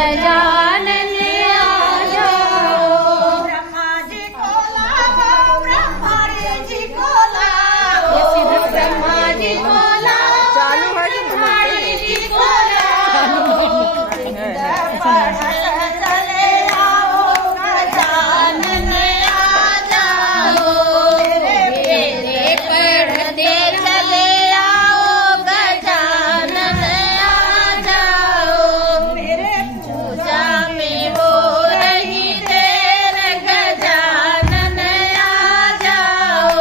गजानन आ जाओ। ब्रह्मा जी को लाओ, ब्रह्मा जी को लाओ, ब्रह्मा जी को लाओ, चालू है कि ब्रह्माणी जी को लाओ। चले आओ गजानन आ जाओ। मेरे पढ़ते चले आओ गजानन आ जाओ। मेरे पूजा में हो रही देर गजानन आ जाओ।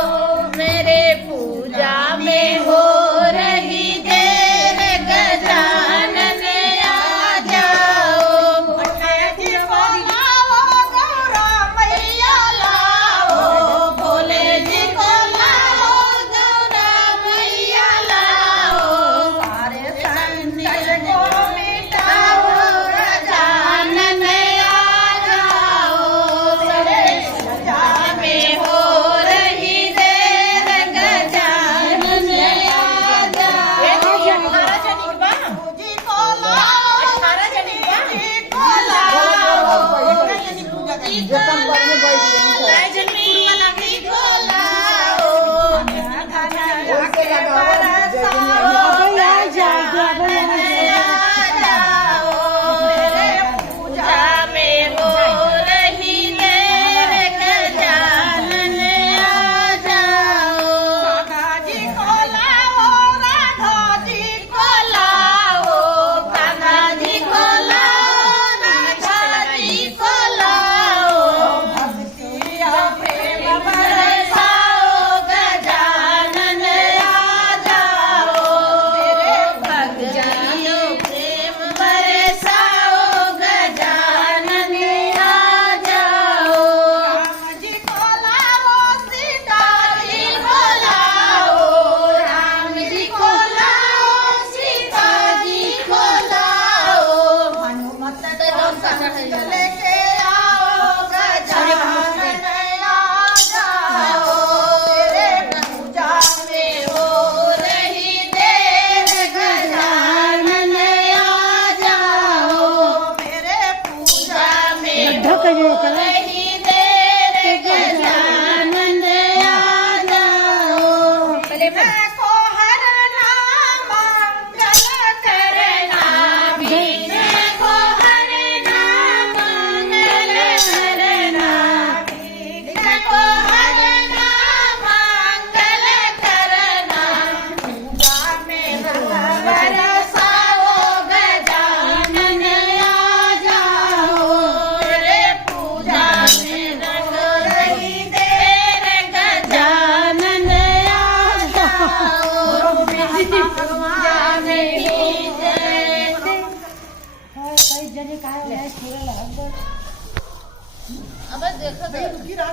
मेरे पूजा में हो रही देर गजानन आ जाओ। जी को लाओ, गौरा मैया लाओ, भोले जी को लाओ, गौरा मैया लाओ। सारे संकट को मिटाओ गजानन आ जाओ। पूजा में हो रही देर गजानन आ जाओ। जी को लाओ, जी को लाओ, जी को लाओ, लक्ष्मी को लाओ। पूजा में हो रही देर गजानन आ जाओ। जी को लाओ, राधा जी को लाओ, कान्हा जी को लाओ, राधा जी को लाओ। भक्तिया प्रेम बरसाओ गजानन आ जाओ। भक्तियों प्रेम बरसाओ गजानन आ जाओ। जी को लाओ, सीता जी को लाओ, राम जी को लाओ, सीता जी को लाओ। हनुमत को संग लेके आओ गजानन आ जाओ। तेरे पूजा में हो रही देर गजानन आ जाओ। मेरे पूजा पूजा में हो रही देर गजानन आ जाओ। को हरना मंगल करना भीष्म को हरना मंगल करना। भीष्म को हरना मंगल करना। पूजा में बरसाओ गजानन आ जाओ। रे पूजा में रंग रही देर गजानन आ जाओ। पूजा में ही जय। अब देखो